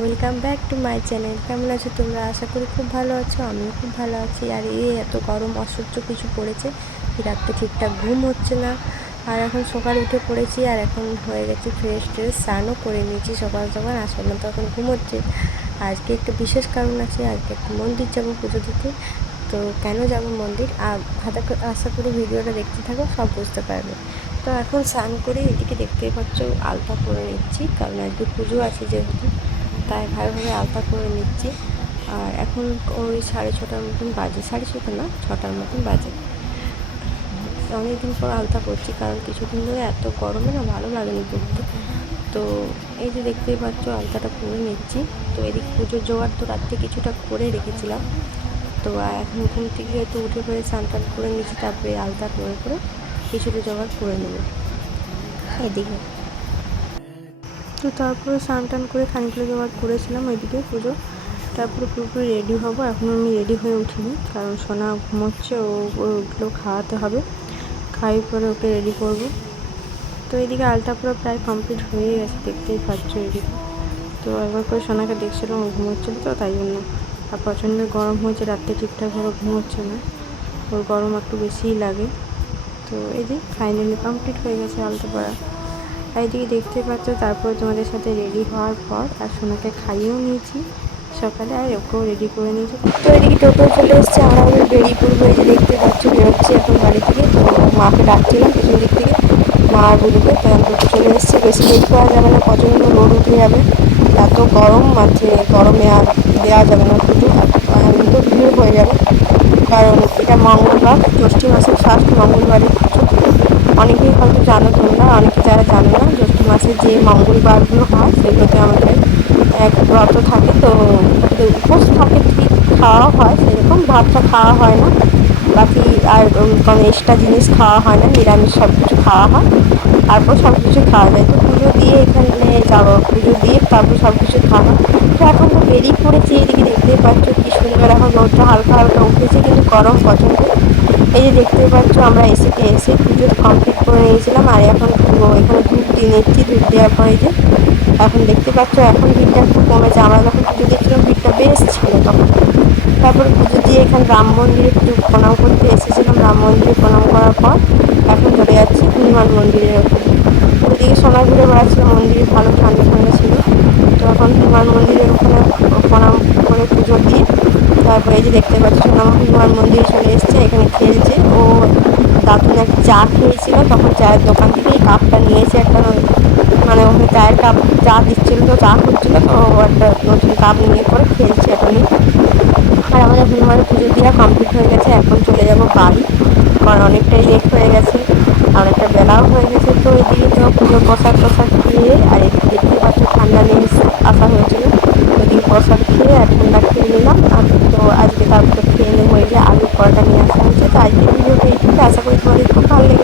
Welcome back to my channel. কেমন আছো তোমরা? আশা করি খুব ভালো আছো, আমিও খুব ভালো আছি। আর এত গরম অসহ্য কিছু পড়েছে, রাত্রে ঠিকঠাক ঘুম হচ্ছে না। আর এখন সকালে উঠে পড়েছি, আর এখন হয়ে গেছে ফ্রেশ স্নানও করে নিয়েছি সকাল সকাল। আসলে তো এখন ঘুমোচ্ছে। আজকে একটা বিশেষ কারণ আছে, আজকে একটা মন্দির যাবো পুজো দিতে। তো কেন যাব মন্দির, আশা করি ভিডিওটা দেখতে থাকো, সব বুঝতে পারবে। তো এখন স্নান করে এদিকে দেখতেই পাচ্ছ আলতা করে নিচ্ছি, কারণ আজকে পুজো আছে যেহেতু, তাই ভালোভাবে আলতা করে নিচ্ছি। আর এখন ওই 6:30 মতন বাজে, 6:30 না 6টার মতন বাজে। অনেকদিন পর আলতা করছি, কারণ কিছুদিন ধরে এত গরমে না ভালো লাগেনি করতে। তো এই যে দেখতেই পাচ্ছ আলতাটা করে নিচ্ছি। তো এদিকে পুজোর জোগাড় তো রাত্রে কিছুটা করে রেখেছিলাম। তো এখন ঘুম থেকে একটু উঠে পড়ে স্নান টান করে নিচ্ছি, তারপরে আলতা করে কিছুটা জোগাড় করে নেব এদিকে। তো তারপরে স্নান টান করে খানিকটা জোগাড় করেছিলাম ওইদিকে পুজো, তারপরে পুরোপুরি রেডি হব। এখন আমি রেডি হয়ে উঠিনি, কারণ সোনা ঘুমোচ্ছে, ওগুলো খাওয়াতে হবে, খাইয়ে পরে ওকে রেডি করব। তো এদিকে আলতা পুরো প্রায় কমপ্লিট হয়ে গেছে, দেখতেই পাচ্ছ এদিকে। তো একবার করে সোনাকে দেখছিলাম, ও ঘুমোচ্ছিল, তো তাই জন্য। আর প্রচণ্ড গরম হয়েছে, রাত্রে ঠিকঠাকভাবে ঘুমোচ্ছে না, ওর গরম একটু বেশিই লাগে। তো এই যে ফাইনালি কমপ্লিট হয়ে গেছে আলতা পরা। আর এদিকে দেখতে পাচ্ছ, তারপরে তোমাদের সাথে রেডি হওয়ার পর আর সোনাকে খাইয়েও নিয়েছি সকালে, আর ওকেও রেডি করে নিয়েছি। তো এদিকে টোটো চলে এসছে, আমরা বেরিয়ে পড়বো। এই যে দেখতে পাচ্ছ বেরোচ্ছি এখন বাড়ি থেকে। তো মাকে ডাকছিলাম পিছন দিক থেকে, মা আর বুড়িকে, তাই টোটো চলে এসছে। বেশি লেট করা যাবে না, প্রচণ্ড রোদ উঠে যাবে, এত গরম আছে, গরমে আর দেওয়া যাবে না টোটো, তো ভিড় হয়ে যাবে। কারণ এটা মঙ্গলবার, জ্যৈষ্ঠ মাসের ফার্স্ট মঙ্গলবারে পুজো। অনেকেই হয়তো জানো তোমরা, অনেকে যারা জানো না, জ্যৈষ্ঠ মাসে যে মঙ্গলবারগুলো হয় সেগুলোতে আমাদের এক ব্রত থাকে। তো উপোস থাকে, ঠিক খাওয়া হয়, সেরকম ভাতটা খাওয়া হয় না, বাকি আর কোনো এক্সট্রা জিনিস খাওয়া হয় না, নিরামিষ সব কিছু খাওয়া হয়, তারপর সব কিছু খাওয়া যায়। তো পুজো দিয়ে এখানে যাবো, পুজো দিয়ে তারপর সব কিছু খাওয়া হয়। তো এখন তো বেরিয়ে পড়েছি, এদিকে দেখতেই পাচ্ছ কি সুন্দর, এখন রোদটা হালকা হালকা উঠেছে, কিন্তু গরম প্রচণ্ড। এই যে দেখতেই পাচ্ছ আমরা এসে পুজো কমপ্লিট করে নিয়েছিলাম, আর এখন এখানে ধূপ দিয়ে নিচ্ছি। ধূপ দেওয়ার পরে যে এখন দেখতে পাচ্ছ এখন ভিড়টা একটু কমেছে, আমরা যখন পুজো দিচ্ছিলাম ভিড়টা বেশ ছিল তখন। তারপরে পুজো দিয়ে এখানে রাম মন্দিরে একটু প্রণাম করতে এসেছিলাম, রাম মন্দিরে প্রণাম করার পর এখন চলে যাচ্ছি হনুমান মন্দিরের ওখানে। ওইদিকে সোনা ঘুরে বেড়াচ্ছিল, মন্দিরে ভালো ঠান্ডা ঠান্ডা ছিল। তো এখন হনুমান মন্দিরের ওখানে প্রণাম করে পুজো দিয়ে তারপরে এই যে দেখতে পাচ্ছি সোনা হনুমান মন্দিরে চলে এসছে, এখানে খেলছে। ও দাদু নাকি চা খেয়েছিল, তখন চায়ের দোকান থেকে এই কাপটা নিয়েছে একটা, মানে ওখানে চায়ের কাপ চা দিচ্ছিল, তো চা হচ্ছিলো, তো একটা নতুন কাপ নিয়ে করে খেলছে এটা নিয়ে। আর আমাদের হনুমানের পুজো দেওয়া কমপ্লিট হয়ে গেছে, এখন চলে যাব বাড়ি, কারণ অনেকটাই লেট হয়ে গেছে, অনেকটা বেলাও হয়ে গেছে। তো এদিকে তো পুজোর প্রসাদ খেয়ে, আর এদিকে দেখতে পাচ্ছ ঠান্ডা নিয়ে আসা হয়েছিল, ওইদিকে প্রসাদ খেয়ে আর ঠান্ডা খেয়ে নিলাম। আর তো আজকে তারপরে খেয়ে নেবো, এই যে আলু পরোটা নিয়ে আসা হয়েছে। তো আজকে ভিডিওটা এইটুকু, আশা করি তোমাদের খুব ভালো লেগেছে।